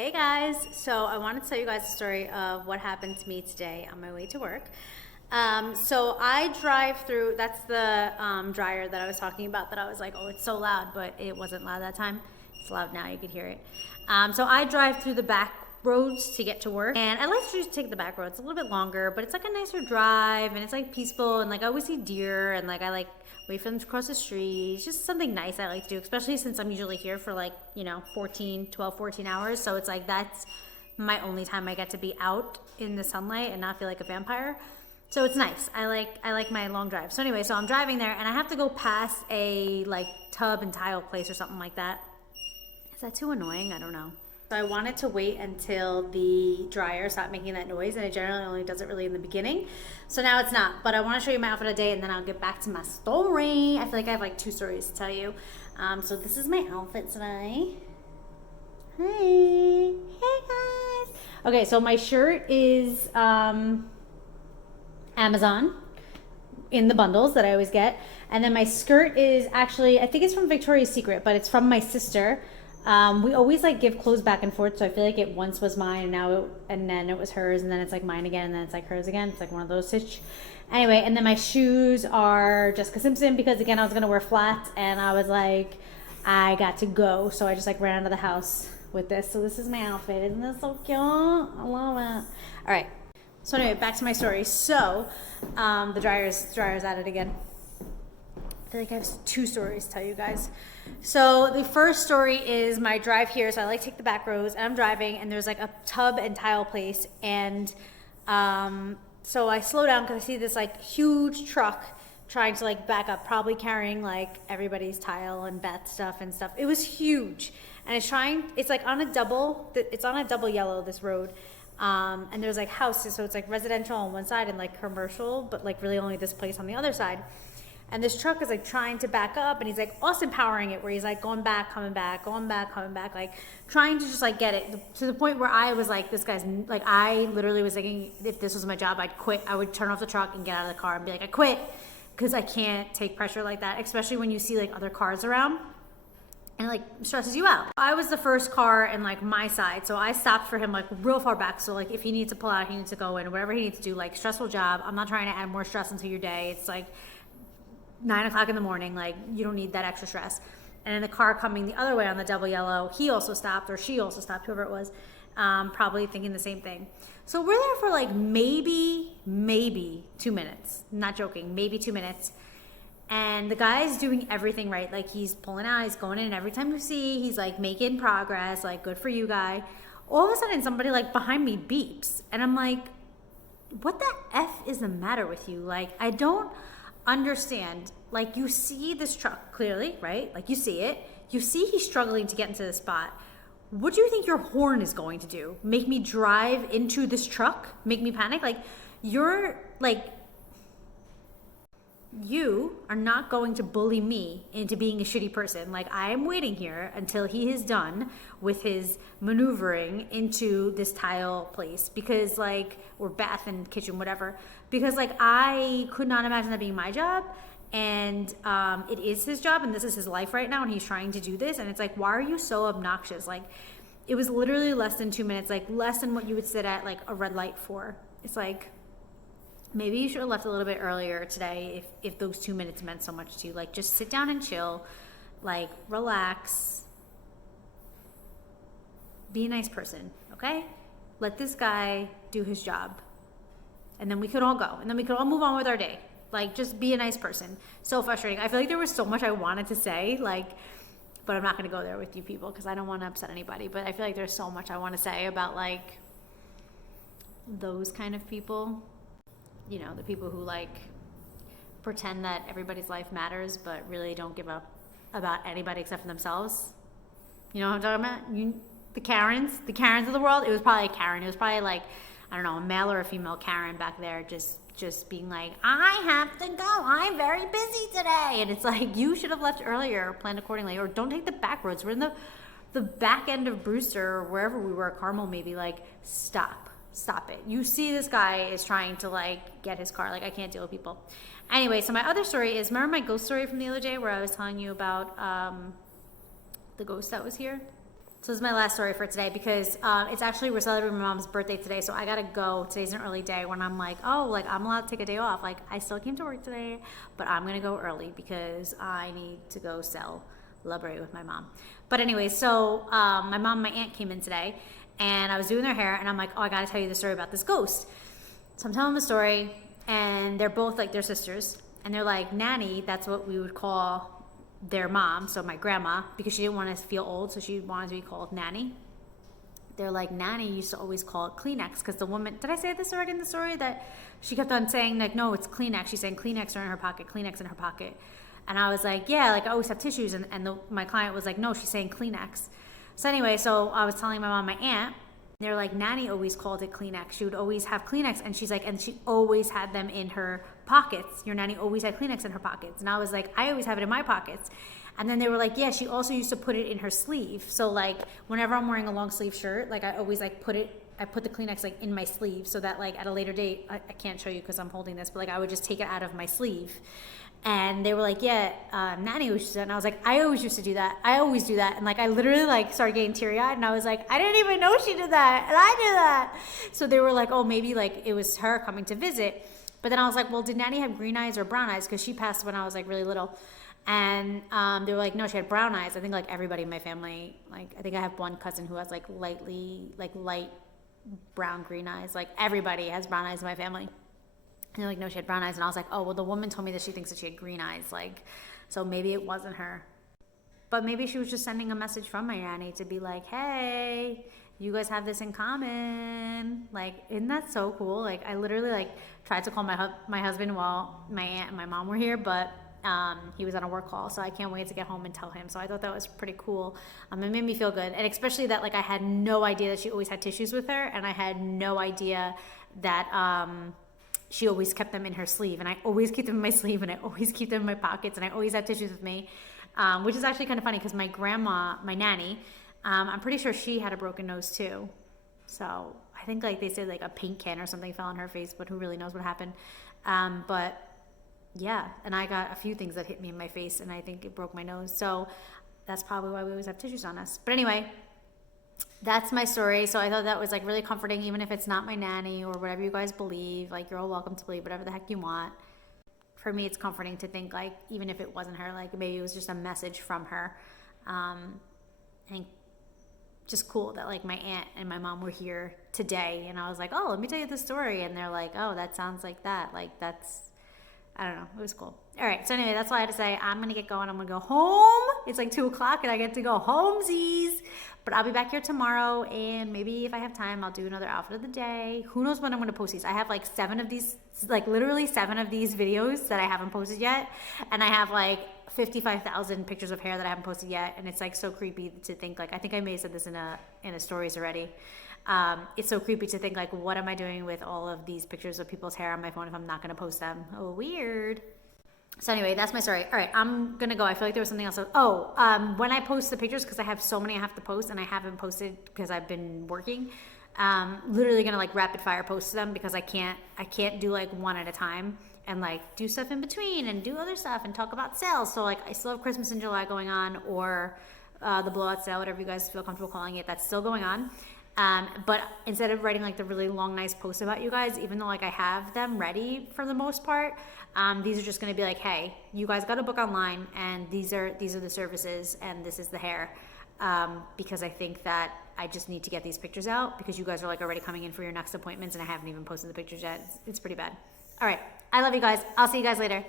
Hey guys, so I wanted to tell you guys a story of what happened to me today on my way to work. So I drive through, that's the dryer that I was talking about that I was like, oh, it's so loud, but it wasn't loud that time. It's loud now, you could hear it. So I drive through the back roads to get to work, and I like to just take the back roads. It's a little bit longer, but it's like a nicer drive, and it's like peaceful, and like I always see deer, and like I like wait for them to cross the street. It's just something nice I like to do, especially since I'm usually here for like, 14 hours. So it's like that's my only time I get to be out in the sunlight and not feel like a vampire. So it's nice. I like my long drive. So anyway, so I'm driving there and I have to go past a like tub and tile place or something like that. Is that too annoying? I don't know. So I wanted to wait until the dryer stopped making that noise, and it generally only does it really in the beginning. So now it's not, but I want to show you my outfit of the day and then I'll get back to my story. I feel like I have like 2 stories to tell you. So this is my outfit today. Hey guys. Okay, so my shirt is Amazon in the bundles that I always get. And then my skirt is actually, I think it's from Victoria's Secret, but it's from my sister. We always like give clothes back and forth, so I feel like it once was mine and then it was hers, and then it's like mine again, and then it's like hers again. It's like one of those stitch. Anyway, and then my shoes are Jessica Simpson because again I was gonna wear flats and I was like, I got to go, so I just like ran out of the house with this. So this is my outfit. Isn't this so cute? I love it. All right. So anyway, back to my story. So the dryer's at it again. I feel like I have 2 stories to tell you guys. So the first story is my drive here. So I like take the back roads and I'm driving and there's like a tub and tile place. And so I slow down because I see this like huge truck trying to like back up, probably carrying like everybody's tile and bath stuff and stuff. It was huge. And it's like on a double yellow, this road. And there's like houses. So it's like residential on one side and like commercial, but like really only this place on the other side. And this truck is like trying to back up and he's like Austin powering it where he's like going back, coming back, going back, coming back, like trying to just like get it to the point where I was like, this guy's like, I literally was thinking if this was my job, I'd quit. I would turn off the truck and get out of the car and be like, I quit, because I can't take pressure like that, especially when you see like other cars around and it like stresses you out. I was the first car in like my side, so I stopped for him like real far back. So like if he needs to pull out, he needs to go in, whatever he needs to do, like stressful job. I'm not trying to add more stress into your day. It's like 9 o'clock in the morning, like you don't need that extra stress. And in the car coming the other way on the double yellow, he also stopped, or she also stopped, whoever it was, probably thinking the same thing. So we're there for like maybe 2 minutes, not joking, maybe 2 minutes. And the guy's doing everything right. Like he's pulling out, he's going in, and every time you see, he's like making progress, like good for you, guy. All of a sudden somebody like behind me beeps. And I'm like, what the F is the matter with you? Like, I don't understand. Like you see this truck clearly, right? Like you see it. You see he's struggling to get into the spot. What do you think your horn is going to do? Make me drive into this truck? Make me panic? Like you're like, you are not going to bully me into being a shitty person. Like I am waiting here until he is done with his maneuvering into this tile place, because like, or bath and kitchen, whatever, because like I could not imagine that being my job. And it is his job and this is his life right now and he's trying to do this, and it's like, why are you so obnoxious? Like it was literally less than 2 minutes, like less than what you would sit at like a red light for. It's like, maybe you should have left a little bit earlier today if those 2 minutes meant so much to you. Like just sit down and chill, like relax, be a nice person, okay? Let this guy do his job and then we could all go and then we could all move on with our day. Like just be a nice person. So frustrating. I feel like there was so much I wanted to say, like, but I'm not going to go there with you people because I don't want to upset anybody. But I feel like there's so much I want to say about like those kind of people. You know, the people who like pretend that everybody's life matters but really don't give up about anybody except for themselves. You know what I'm talking about? The Karens of the world. It was probably a Karen. It was probably like, I don't know, a male or a female Karen back there just being like, I have to go, I'm very busy today. And it's like, you should have left earlier or planned accordingly, or don't take the back roads. We're in the back end of Brewster or wherever we were, Carmel maybe. Like stop it. You see this guy is trying to like get his car. Like I can't deal with people. Anyway, so my other story is, remember my ghost story from the other day where I was telling you about the ghost that was here? So this is my last story for today because it's actually, we're celebrating my mom's birthday today, so I gotta go. Today's an early day when I'm like, oh, like I'm allowed to take a day off. Like I still came to work today, but I'm gonna go early because I need to go celebrate with my mom. But anyway, so my mom and my aunt came in today and I was doing their hair and I'm like, oh, I gotta tell you the story about this ghost. So I'm telling them the story and they're both like, they're sisters and they're like, Nanny, that's what we would call their mom, so my grandma, because she didn't want to feel old, so she wanted to be called Nanny. They're like, Nanny used to always call it Kleenex because the woman, did I say this already in the story, that she kept on saying like, no, it's Kleenex. She's saying Kleenex are in her pocket, Kleenex in her pocket. And I was like, yeah, like I always have tissues. And my client was like, no, she's saying Kleenex. So anyway, so I was telling my mom, my aunt, they're like, Nanny always called it Kleenex. She would always have Kleenex. And she's like, and she always had them in her pockets. Your nanny always had Kleenex in her pockets. And I was like, I always have it in my pockets. And then they were like, yeah, she also used to put it in her sleeve. So like whenever I'm wearing a long sleeve shirt, like I always like put the Kleenex like in my sleeve so that like at a later date, I can't show you because I'm holding this, but like I would just take it out of my sleeve. And they were like, yeah, Nanny always used to do that. And I was like, I always used to do that. I always do that. And like, I literally like started getting teary eyed and I was like, I didn't even know she did that. And I did that. So they were like, oh, maybe like it was her coming to visit. But then I was like, well, did Nanny have green eyes or brown eyes? Because she passed when I was like really little. And they were like, no, she had brown eyes. I think like everybody in my family, like I think I have one cousin who has like light brown green eyes. Like everybody has brown eyes in my family. And they're like, no, she had brown eyes. And I was like, oh, well, the woman told me that she thinks that she had green eyes. Like, so maybe it wasn't her. But maybe she was just sending a message from my nanny to be like, hey, you guys have this in common. Like, isn't that so cool? Like, I literally like tried to call my husband while my aunt and my mom were here, but he was on a work call, so I can't wait to get home and tell him. So I thought that was pretty cool. It made me feel good. And especially that like I had no idea that she always had tissues with her, and I had no idea that she always kept them in her sleeve, and I always keep them in my sleeve, and I always keep them in my pockets, and I always have tissues with me, which is actually kind of funny because my grandma, my nanny, I'm pretty sure she had a broken nose too. So I think like they said like a paint can or something fell on her face, but who really knows what happened. But yeah, and I got a few things that hit me in my face, and I think it broke my nose. So that's probably why we always have tissues on us. But anyway, that's my story. So I thought that was like really comforting, even if it's not my nanny or whatever you guys believe. Like, you're all welcome to believe whatever the heck you want. For me, it's comforting to think like, even if it wasn't her, like maybe it was just a message from her. I think just cool that like my aunt and my mom were here today, and I was like, oh, let me tell you the story. And they're like, oh, that sounds like that. Like that's, I don't know. It was cool. All right. So anyway, that's all I had to say. I'm going to get going. I'm going to go home. It's like 2:00 and I get to go homesies. But I'll be back here tomorrow. And maybe if I have time, I'll do another outfit of the day. Who knows when I'm going to post these. I have like 7 of these, like literally 7 of these videos that I haven't posted yet. And I have like 55,000 pictures of hair that I haven't posted yet. And it's like so creepy to think like, I think I may have said this in a stories already. It's so creepy to think like, what am I doing with all of these pictures of people's hair on my phone if I'm not going to post them? Oh, weird. So anyway, that's my story. All right, I'm going to go. I feel like there was something else. When I post the pictures, because I have so many I have to post and I haven't posted because I've been working, literally going to like rapid fire post them because I can't do like one at a time and like do stuff in between and do other stuff and talk about sales. So like I still have Christmas in July going on, or the blowout sale, whatever you guys feel comfortable calling it, that's still going on. But instead of writing like the really long, nice posts about you guys, even though like I have them ready for the most part, these are just going to be like, hey, you guys got a book online and these are the services and this is the hair. Because I think that I just need to get these pictures out because you guys are like already coming in for your next appointments and I haven't even posted the pictures yet. It's pretty bad. All right. I love you guys. I'll see you guys later.